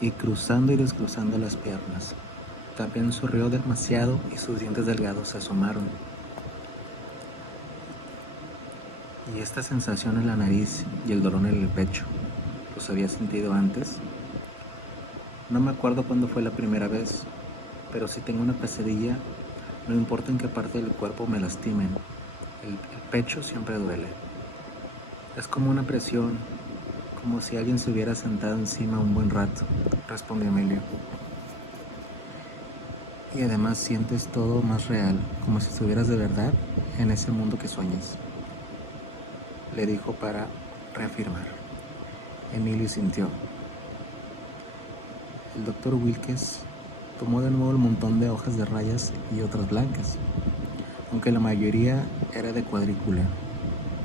y cruzando y descruzando las piernas. También sonrió demasiado y sus dientes delgados se asomaron. Y esta sensación en la nariz y el dolor en el pecho, ¿los había sentido antes? No me acuerdo cuándo fue la primera vez, pero si tengo una pesadilla, no importa en qué parte del cuerpo me lastimen, el pecho siempre duele. Es como una presión, como si alguien se hubiera sentado encima un buen rato, respondió Emilio. Y además sientes todo más real, como si estuvieras de verdad en ese mundo que sueñas, le dijo para reafirmar. Emilio sintió. El doctor Wilkes tomó de nuevo el montón de hojas de rayas y otras blancas, aunque la mayoría era de cuadrícula,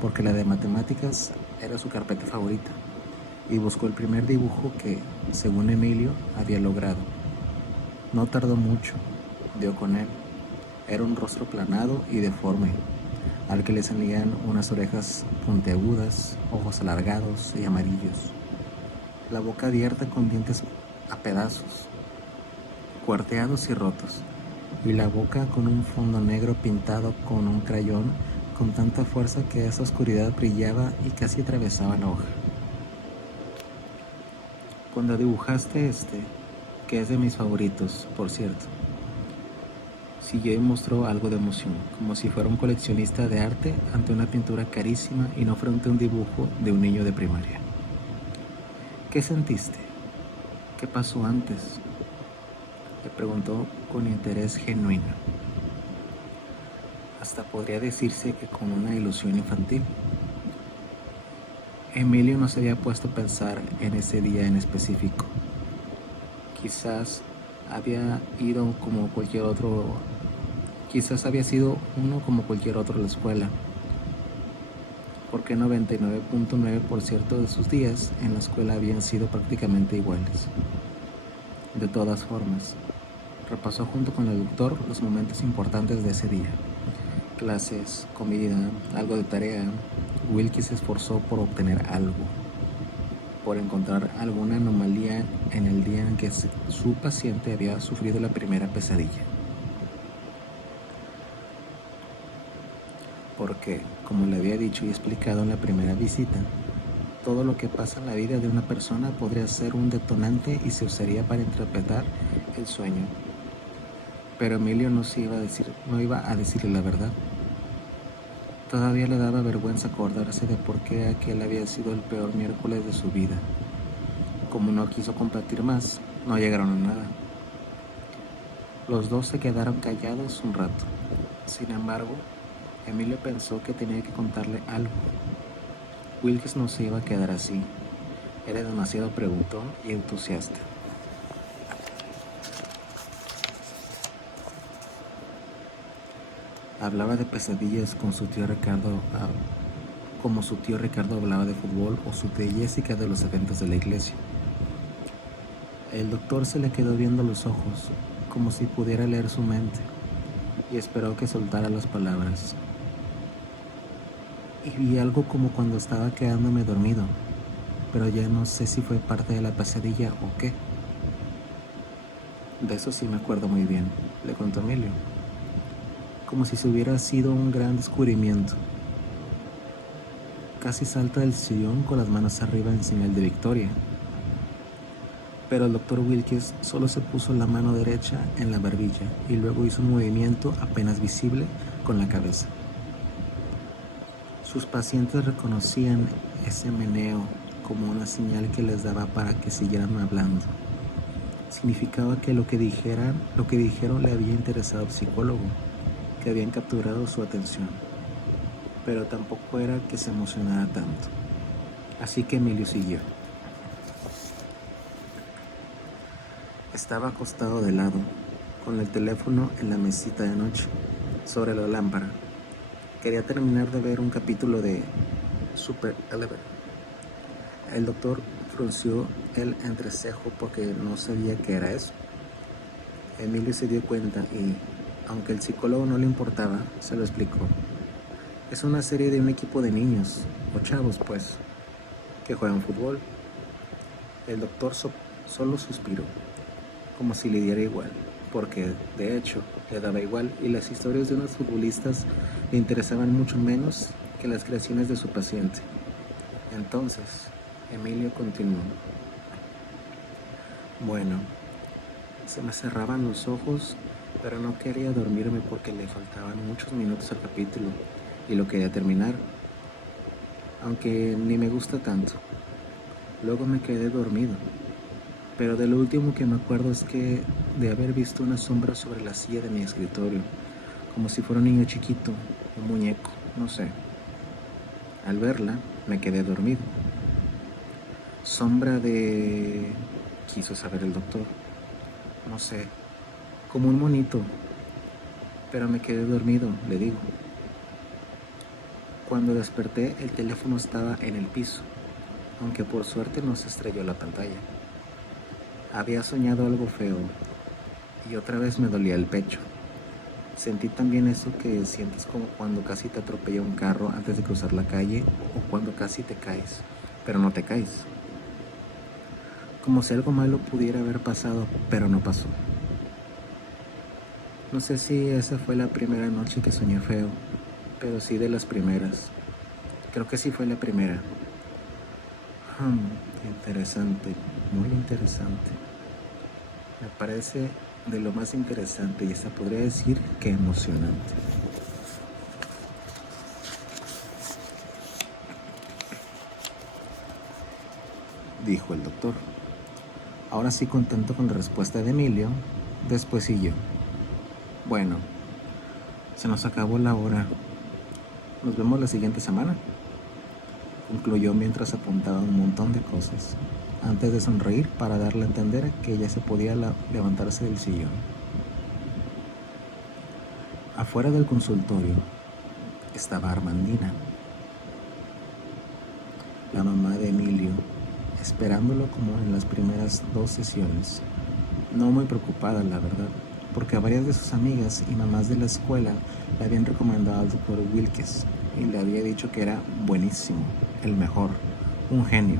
porque la de matemáticas era su carpeta favorita, y buscó el primer dibujo que, según Emilio, había logrado. No tardó mucho, dio con él. Era un rostro planado y deforme, al que le salían unas orejas puntiagudas, ojos alargados y amarillos, la boca abierta con dientes a pedazos, cuarteados y rotos, y la boca con un fondo negro pintado con un crayón con tanta fuerza que esa oscuridad brillaba y casi atravesaba la hoja. Cuando dibujaste este, que es de mis favoritos, por cierto, siguió y mostró algo de emoción, como si fuera un coleccionista de arte ante una pintura carísima y no frente a un dibujo de un niño de primaria. ¿Qué sentiste? ¿Qué pasó antes? Le preguntó con interés genuino. Hasta podría decirse que con una ilusión infantil. Emilio no se había puesto a pensar en ese día en específico. Quizás había ido como cualquier otro, quizás había sido uno como cualquier otro en la escuela, porque 99.9% de sus días en la escuela habían sido prácticamente iguales. De todas formas, repasó junto con el doctor los momentos importantes de ese día. Clases, comida, algo de tarea. Wilkie se esforzó por obtener algo, por encontrar alguna anomalía en el día en que su paciente había sufrido la primera pesadilla. Porque, como le había dicho y explicado en la primera visita, todo lo que pasa en la vida de una persona podría ser un detonante y se usaría para interpretar el sueño. Pero Emilio no iba a decirle la verdad. Todavía le daba vergüenza acordarse de por qué aquel había sido el peor miércoles de su vida. Como no quiso compartir más, no llegaron a nada. Los dos se quedaron callados un rato. Sin embargo, Emilio pensó que tenía que contarle algo. Wilkes no se iba a quedar así. Era demasiado preguntón y entusiasta. Hablaba de pesadillas con su tío Ricardo, como su tío Ricardo hablaba de fútbol o su tía Jessica de los eventos de la iglesia. El doctor se le quedó viendo los ojos, como si pudiera leer su mente, y esperó que soltara las palabras. Y vi algo como cuando estaba quedándome dormido, pero ya no sé si fue parte de la pesadilla o qué. De eso sí me acuerdo muy bien, le contó Emilio, como si se hubiera sido un gran descubrimiento. Casi salta del sillón con las manos arriba en señal de victoria. Pero el doctor Wilkes solo se puso la mano derecha en la barbilla y luego hizo un movimiento apenas visible con la cabeza. Sus pacientes reconocían ese meneo como una señal que les daba para que siguieran hablando. Significaba que lo que dijeron le había interesado al psicólogo, que habían capturado su atención. Pero tampoco era que se emocionara tanto. Así que Emilio siguió. Estaba acostado de lado, con el teléfono en la mesita de noche, sobre la lámpara. Quería terminar de ver un capítulo de Super Eleven. El doctor frunció el entrecejo porque no sabía qué era eso. Emilio se dio cuenta y, aunque el psicólogo no le importaba, se lo explicó. Es una serie de un equipo de niños, o chavos pues, que juegan fútbol. El doctor Solo suspiró, como si le diera igual, porque de hecho le daba igual y las historias de unos futbolistas le interesaban mucho menos que las creaciones de su paciente. Entonces, Emilio continuó. Bueno, se me cerraban los ojos, pero no quería dormirme porque le faltaban muchos minutos al capítulo y lo quería terminar, aunque ni me gusta tanto. Luego me quedé dormido, pero de lo último que me acuerdo es que de haber visto una sombra sobre la silla de mi escritorio, como si fuera un niño chiquito, un muñeco, no sé. Al verla, me quedé dormido. Sombra de... quiso saber el doctor. No sé, como un monito, pero me quedé dormido, le digo. Cuando desperté, el teléfono estaba en el piso, aunque por suerte no se estrelló la pantalla. Había soñado algo feo y otra vez me dolía el pecho. Sentí también eso que sientes como cuando casi te atropella un carro antes de cruzar la calle o cuando casi te caes, pero no te caes. Como si algo malo pudiera haber pasado, pero no pasó. No sé si esa fue la primera noche que soñé feo, pero sí de las primeras. Creo que sí fue la primera. Interesante, muy interesante. Me parece de lo más interesante y hasta podría decir que emocionante. Dijo el doctor. Ahora sí, contento con la respuesta de Emilio, después siguió. Bueno, se nos acabó la hora. Nos vemos la siguiente semana, concluyó mientras apuntaba un montón de cosas, antes de sonreír para darle a entender que ya se podía levantarse del sillón. Afuera del consultorio estaba Armandina, la mamá de Emilio, esperándolo como en las primeras 2 sesiones. No muy preocupada, la verdad, porque a varias de sus amigas y mamás de la escuela le habían recomendado al doctor Wilkes y le había dicho que era buenísimo, el mejor, un genio,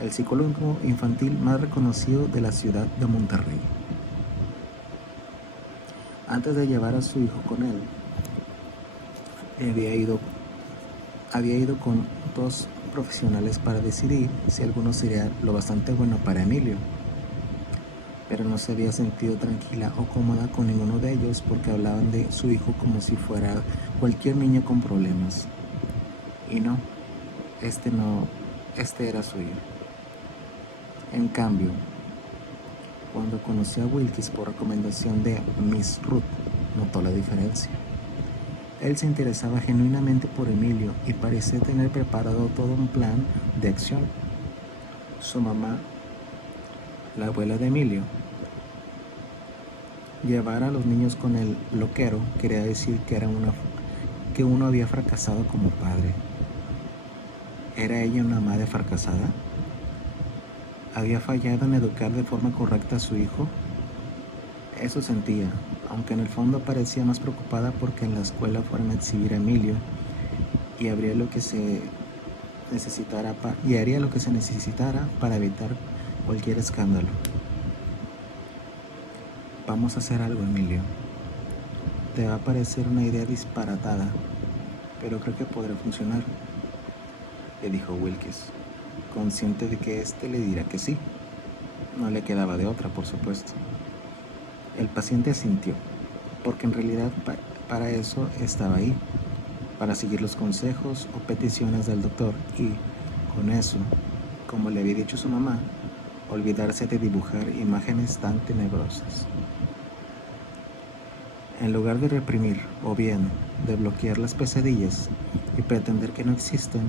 el psicólogo infantil más reconocido de la ciudad de Monterrey. Antes de llevar a su hijo con él, había ido con 2 profesionales para decidir si alguno sería lo bastante bueno para Emilio, pero no se había sentido tranquila o cómoda con ninguno de ellos porque hablaban de su hijo como si fuera cualquier niño con problemas. Y no, este era su hijo. En cambio, cuando conoció a Wilkes por recomendación de Miss Ruth, notó la diferencia. Él se interesaba genuinamente por Emilio y parecía tener preparado todo un plan de acción. Su mamá, la abuela de Emilio, llevar a los niños con el loquero quería decir que uno había fracasado como padre. ¿Era ella una madre fracasada? ¿Había fallado en educar de forma correcta a su hijo? Eso sentía, aunque en el fondo parecía más preocupada porque en la escuela fueran a exhibir a Emilio y haría lo que se necesitara para evitar cualquier escándalo. Vamos a hacer algo, Emilio. Te va a parecer una idea disparatada, pero creo que podrá funcionar, le dijo Wilkes, consciente de que éste le dirá que sí. No le quedaba de otra, por supuesto. El paciente asintió, porque en realidad para eso estaba ahí, para seguir los consejos o peticiones del doctor y, con eso, como le había dicho su mamá, olvidarse de dibujar imágenes tan tenebrosas. En lugar de reprimir o bien de bloquear las pesadillas y pretender que no existen,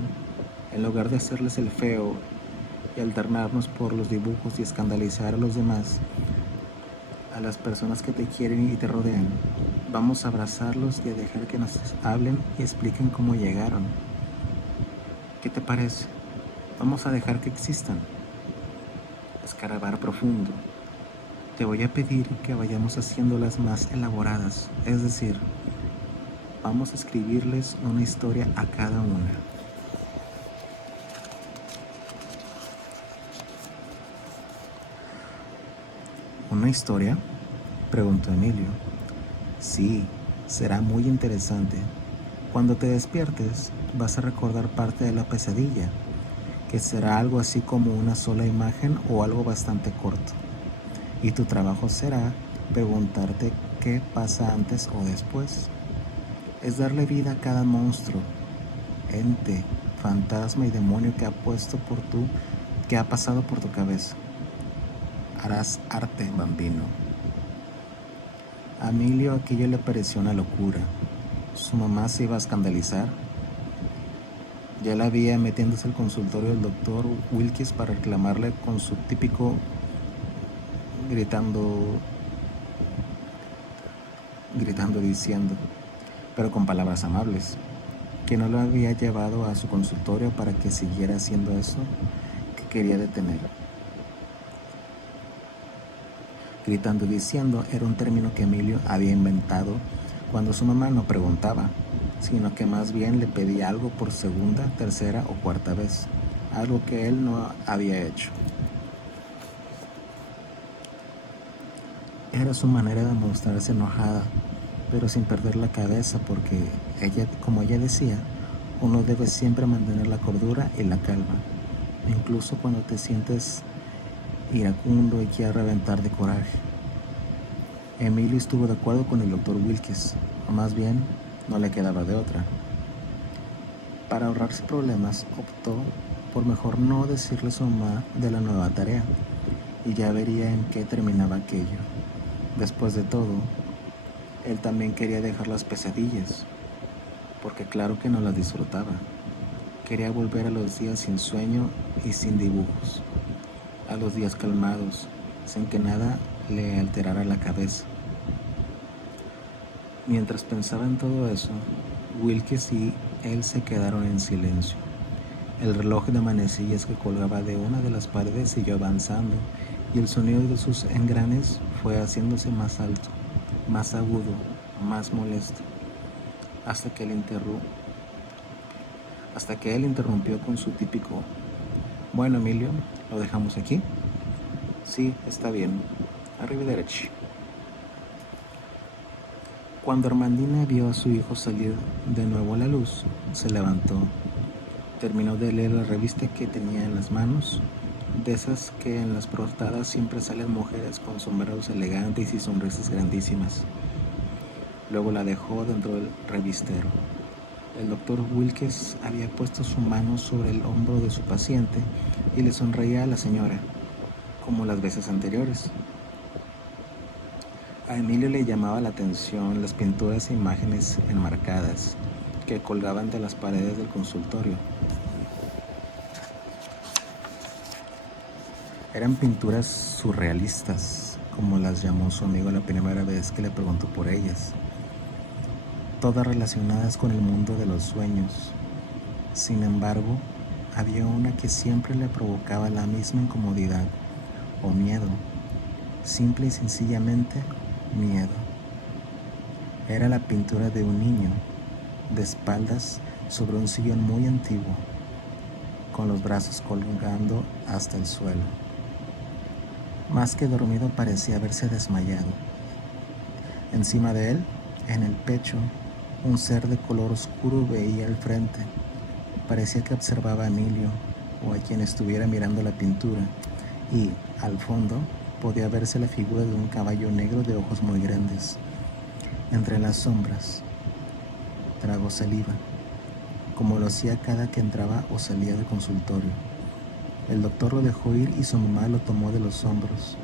en lugar de hacerles el feo y alternarnos por los dibujos y escandalizar a los demás, a las personas que te quieren y te rodean, vamos a abrazarlos y a dejar que nos hablen y expliquen cómo llegaron. ¿Qué te parece? Vamos a dejar que existan. Escarabar profundo. Te voy a pedir que vayamos haciéndolas más elaboradas, es decir, vamos a escribirles una historia a cada una. ¿Una historia?, preguntó Emilio. Sí, será muy interesante. Cuando te despiertes, vas a recordar parte de la pesadilla, que será algo así como una sola imagen o algo bastante corto. Y tu trabajo será preguntarte qué pasa antes o después. Es darle vida a cada monstruo, ente, fantasma y demonio que ha pasado por tu cabeza. Harás arte, bambino. A Emilio aquello le pareció una locura. Su mamá se iba a escandalizar. Ya la veía metiéndose al consultorio del doctor Wilkes para reclamarle con su típico gritando diciendo, pero con palabras amables, que no lo había llevado a su consultorio para que siguiera haciendo eso que quería detener. Gritando diciendo era un término que Emilio había inventado cuando su mamá no preguntaba, sino que más bien le pedía algo por segunda, tercera o cuarta vez, algo que él no había hecho. Era su manera de mostrarse enojada, pero sin perder la cabeza, porque como ella decía, uno debe siempre mantener la cordura y la calma, incluso cuando te sientes iracundo y quieres reventar de coraje. Emilio estuvo de acuerdo con el doctor Wilkes, o más bien, no le quedaba de otra. Para ahorrarse problemas, optó por mejor no decirle a su mamá de la nueva tarea, y ya vería en qué terminaba aquello. Después de todo, él también quería dejar las pesadillas, porque claro que no las disfrutaba. Quería volver a los días sin sueño y sin dibujos, a los días calmados, sin que nada le alterara la cabeza. Mientras pensaba en todo eso, Wilkes y él se quedaron en silencio. El reloj de manecillas que colgaba de una de las paredes siguió avanzando y el sonido de sus engranes fue haciéndose más alto, más agudo, más molesto, hasta que él interrumpió con su típico: «Bueno, Emilio, ¿lo dejamos aquí?» «Sí, está bien. Arrivederci». Cuando Armandina vio a su hijo salir de nuevo a la luz, se levantó. Terminó de leer la revista que tenía en las manos, de esas que en las portadas siempre salen mujeres con sombreros elegantes y sonrisas grandísimas. Luego la dejó dentro del revistero. El doctor Wilkes había puesto su mano sobre el hombro de su paciente y le sonreía a la señora, como las veces anteriores. A Emilio le llamaba la atención las pinturas e imágenes enmarcadas que colgaban de las paredes del consultorio. Eran pinturas surrealistas, como las llamó su amigo la primera vez que le preguntó por ellas, todas relacionadas con el mundo de los sueños. Sin embargo, había una que siempre le provocaba la misma incomodidad o miedo, simple y sencillamente miedo. Era la pintura de un niño, de espaldas sobre un sillón muy antiguo, con los brazos colgando hasta el suelo. Más que dormido, parecía haberse desmayado. Encima de él, en el pecho, un ser de color oscuro veía al frente. Parecía que observaba a Emilio o a quien estuviera mirando la pintura, y, al fondo, podía verse la figura de un caballo negro de ojos muy grandes. Entre las sombras, tragó saliva, como lo hacía cada que entraba o salía del consultorio. El doctor lo dejó ir y su mamá lo tomó de los hombros.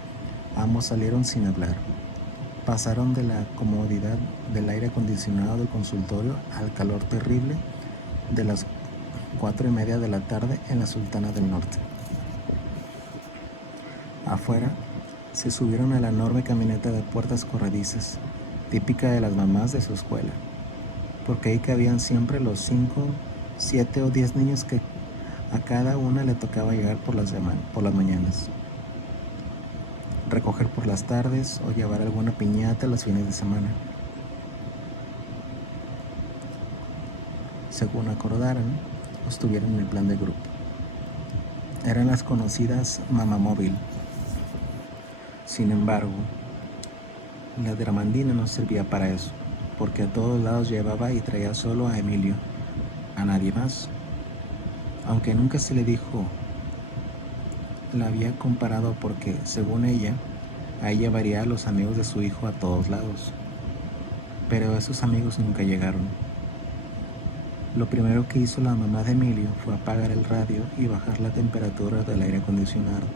Ambos salieron sin hablar. Pasaron de la comodidad del aire acondicionado del consultorio al calor terrible de las 4:30 de la tarde en la Sultana del Norte. Afuera, se subieron a la enorme camioneta de puertas corredizas, típica de las mamás de su escuela, porque ahí cabían siempre los 5, 7 o 10 niños que a cada una le tocaba llegar por las mañanas, recoger por las tardes o llevar alguna piñata los fines de semana. Según acordaran, estuvieron en el plan de grupo. Eran las conocidas mamá móvil. Sin embargo, la Dramandina no servía para eso, porque a todos lados llevaba y traía solo a Emilio, a nadie más. Aunque nunca se le dijo, la había comparado porque, según ella, ahí llevaría a los amigos de su hijo a todos lados. Pero esos amigos nunca llegaron. Lo primero que hizo la mamá de Emilio fue apagar el radio y bajar la temperatura del aire acondicionado.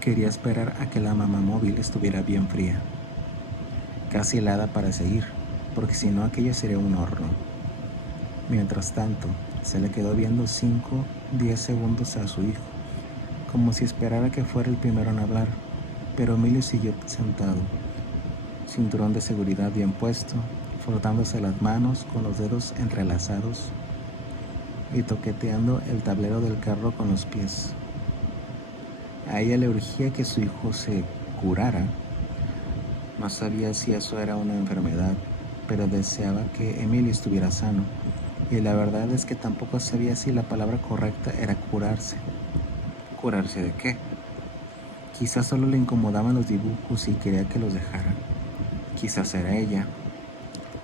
Quería esperar a que la mamá móvil estuviera bien fría, casi helada para seguir, porque si no aquello sería un horno. Mientras tanto, se le quedó viendo 5-10 segundos a su hijo, como si esperara que fuera el primero en hablar, pero Emilio siguió sentado, cinturón de seguridad bien puesto, frotándose las manos con los dedos entrelazados y toqueteando el tablero del carro con los pies. A ella le urgía que su hijo se curara. No sabía si eso era una enfermedad, pero deseaba que Emilio estuviera sano. Y la verdad es que tampoco sabía si la palabra correcta era curarse. ¿Curarse de qué? Quizás solo le incomodaban los dibujos y quería que los dejara. Quizás era ella.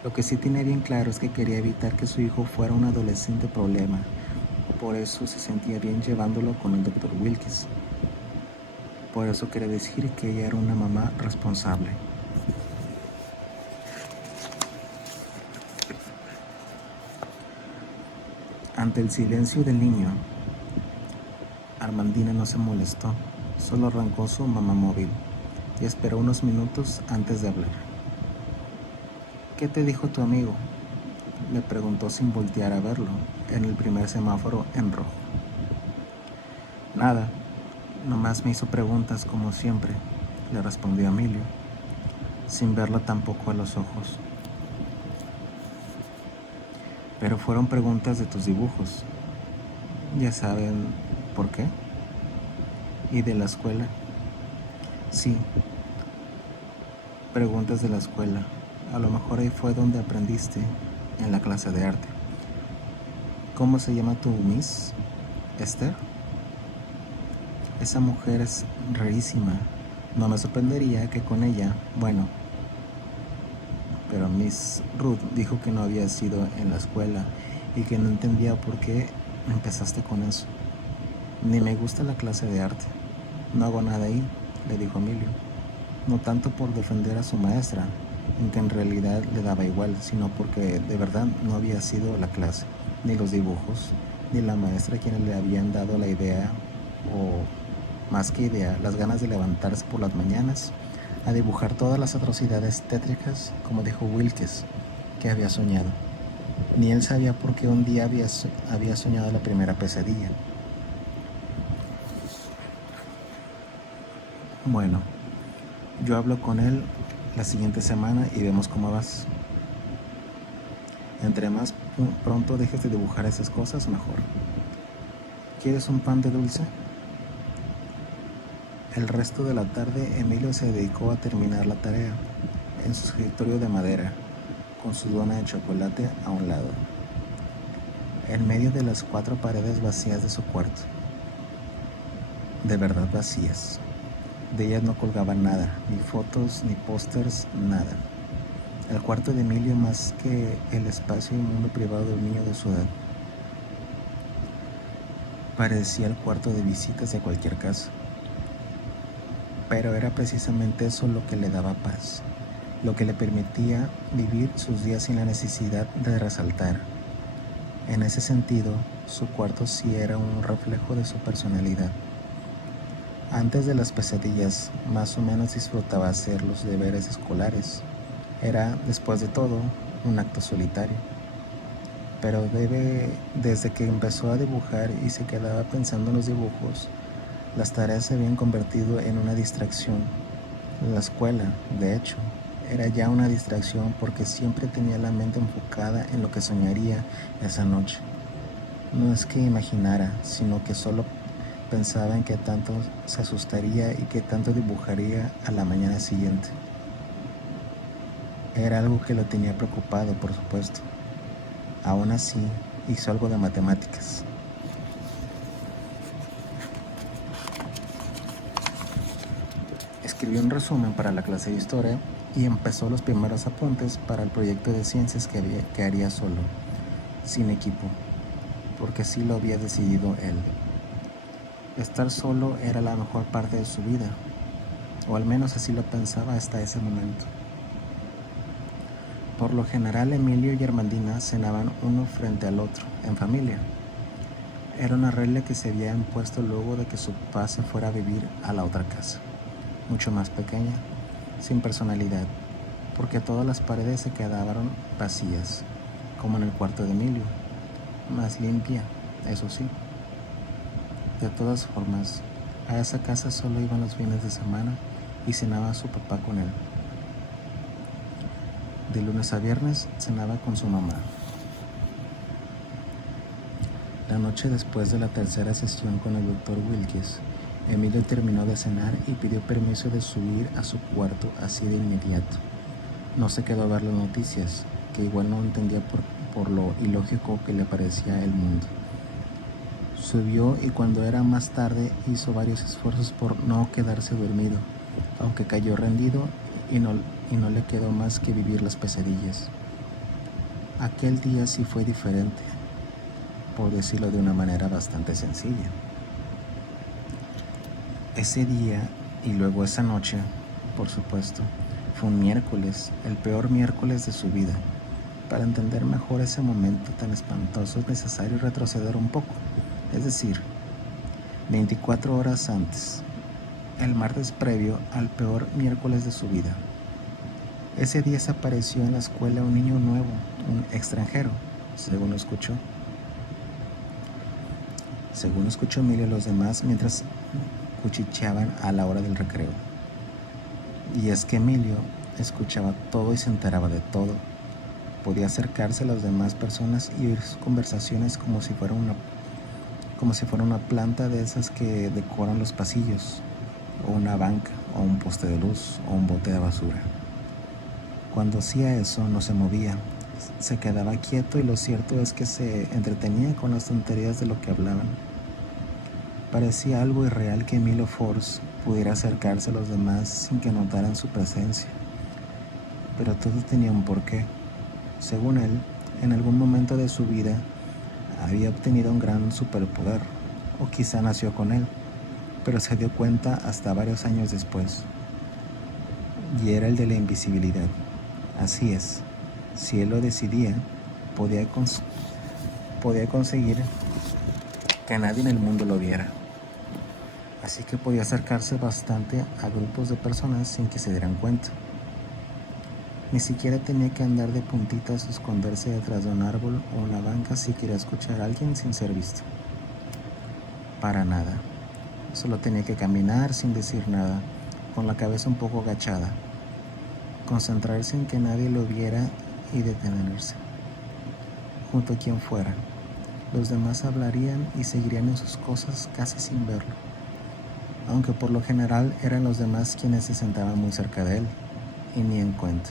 Lo que sí tenía bien claro es que quería evitar que su hijo fuera un adolescente problema. Por eso se sentía bien llevándolo con el Dr. Wilkes. Por eso quería decir que ella era una mamá responsable. Ante el silencio del niño, Armandina no se molestó, solo arrancó su mamá móvil y esperó unos minutos antes de hablar. ¿Qué te dijo tu amigo?, le preguntó sin voltear a verlo en el primer semáforo en rojo. Nada, nomás me hizo preguntas como siempre, le respondió Emilio, sin verlo tampoco a los ojos. Pero fueron preguntas de tus dibujos. ¿Ya saben por qué? ¿Y de la escuela? Sí, preguntas de la escuela. A lo mejor ahí fue donde aprendiste, en la clase de arte. ¿Cómo se llama tu Miss? ¿Esther? Esa mujer es rarísima. No me sorprendería que con ella, bueno, pero Miss Ruth dijo que no había sido en la escuela y que no entendía por qué empezaste con eso. Ni me gusta la clase de arte. No hago nada ahí, le dijo Emilio. No tanto por defender a su maestra, en que en realidad le daba igual, sino porque de verdad no había sido la clase, ni los dibujos, ni la maestra quienes le habían dado la idea, o más que idea, las ganas de levantarse por las mañanas a dibujar todas las atrocidades tétricas, como dijo Wilkes, que había soñado. Ni él sabía por qué un día había soñado la primera pesadilla. Bueno, yo hablo con él la siguiente semana y vemos cómo vas. Entre más pronto dejes de dibujar esas cosas, mejor. ¿Quieres un pan de dulce? El resto de la tarde, Emilio se dedicó a terminar la tarea en su escritorio de madera, con su dona de chocolate a un lado, en medio de las 4 paredes vacías de su cuarto. De verdad vacías. De ellas no colgaba nada, ni fotos, ni pósters, nada. El cuarto de Emilio más que el espacio y mundo privado de un niño de su edad. Parecía el cuarto de visitas de cualquier casa. Pero era precisamente eso lo que le daba paz, lo que le permitía vivir sus días sin la necesidad de resaltar. En ese sentido, su cuarto sí era un reflejo de su personalidad. Antes de las pesadillas, más o menos disfrutaba hacer los deberes escolares. Era, después de todo, un acto solitario. Pero desde que empezó a dibujar y se quedaba pensando en los dibujos, las tareas se habían convertido en una distracción. La escuela, de hecho, era ya una distracción porque siempre tenía la mente enfocada en lo que soñaría esa noche. No es que imaginara, sino que solo pensaba en qué tanto se asustaría y qué tanto dibujaría a la mañana siguiente. Era algo que lo tenía preocupado, por supuesto. Aún así, hizo algo de matemáticas. Escribió un resumen para la clase de historia y empezó los primeros apuntes para el proyecto de ciencias que haría solo, sin equipo, porque sí lo había decidido él. Estar solo era la mejor parte de su vida, o al menos así lo pensaba hasta ese momento. Por lo general, Emilio y Armandina cenaban uno frente al otro, en familia. Era una regla que se había impuesto luego de que su papá se fuera a vivir a la otra casa, mucho más pequeña, sin personalidad, porque todas las paredes se quedaban vacías, como en el cuarto de Emilio, más limpia, eso sí. De todas formas, a esa casa solo iban los fines de semana y cenaba su papá con él. De lunes a viernes cenaba con su mamá. La noche después de la tercera sesión con el doctor Wilkes, Emilio terminó de cenar y pidió permiso de subir a su cuarto así de inmediato. No se quedó a ver las noticias, que igual no entendía por lo ilógico que le parecía el mundo. Subió y cuando era más tarde hizo varios esfuerzos por no quedarse dormido, aunque cayó rendido y no le quedó más que vivir las pesadillas. Aquel día sí fue diferente, por decirlo de una manera bastante sencilla. Ese día y luego esa noche, por supuesto, fue un miércoles, el peor miércoles de su vida. Para entender mejor ese momento tan espantoso es necesario retroceder un poco, es decir, 24 horas antes, el martes previo al peor miércoles de su vida. Ese día se apareció en la escuela un niño nuevo, un extranjero, según escuchó. Según escuchó Emilio a los demás mientras cuchicheaban a la hora del recreo. Y es que Emilio escuchaba todo y se enteraba de todo. Podía acercarse a las demás personas y oír sus conversaciones como si fuera una planta de esas que decoran los pasillos, o una banca, o un poste de luz, o un bote de basura. Cuando hacía eso no se movía, se quedaba quieto y lo cierto es que se entretenía con las tonterías de lo que hablaban. Parecía algo irreal que Emilio Force pudiera acercarse a los demás sin que notaran su presencia. Pero todo tenía un porqué. Según él, en algún momento de su vida había obtenido un gran superpoder, o quizá nació con él, pero se dio cuenta hasta varios años después. Y era el de la invisibilidad. Así es, si él lo decidía, podía conseguir que nadie en el mundo lo viera. Así que podía acercarse bastante a grupos de personas sin que se dieran cuenta. Ni siquiera tenía que andar de puntitas o esconderse detrás de un árbol o una banca si quería escuchar a alguien sin ser visto. Para nada. Solo tenía que caminar sin decir nada, con la cabeza un poco agachada. Concentrarse en que nadie lo viera y detenerse. Junto a quien fuera. Los demás hablarían y seguirían en sus cosas casi sin verlo. Aunque por lo general eran los demás quienes se sentaban muy cerca de él, y ni en cuenta.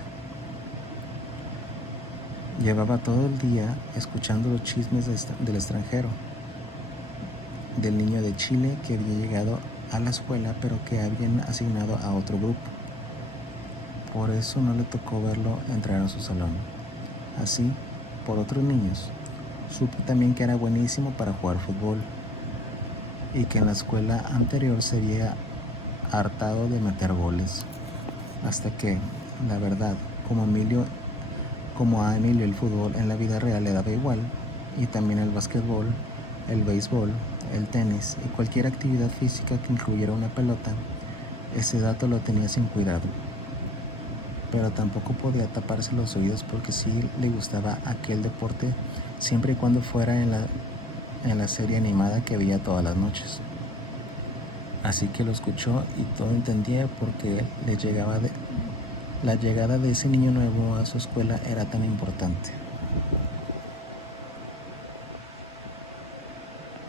Llevaba todo el día escuchando los chismes del extranjero, del niño de Chile que había llegado a la escuela pero que habían asignado a otro grupo. Por eso no le tocó verlo entrar a su salón. Así, por otros niños, supo también que era buenísimo para jugar fútbol y que en la escuela anterior se había hartado de meter goles. Hasta que, la verdad, como a Emilio el fútbol en la vida real le daba igual, y también el básquetbol, el béisbol, el tenis y cualquier actividad física que incluyera una pelota, ese dato lo tenía sin cuidado. Pero tampoco podía taparse los oídos porque sí le gustaba aquel deporte siempre y cuando fuera en la serie animada que veía todas las noches. Así que lo escuchó y todo entendía porque la llegada de ese niño nuevo a su escuela era tan importante.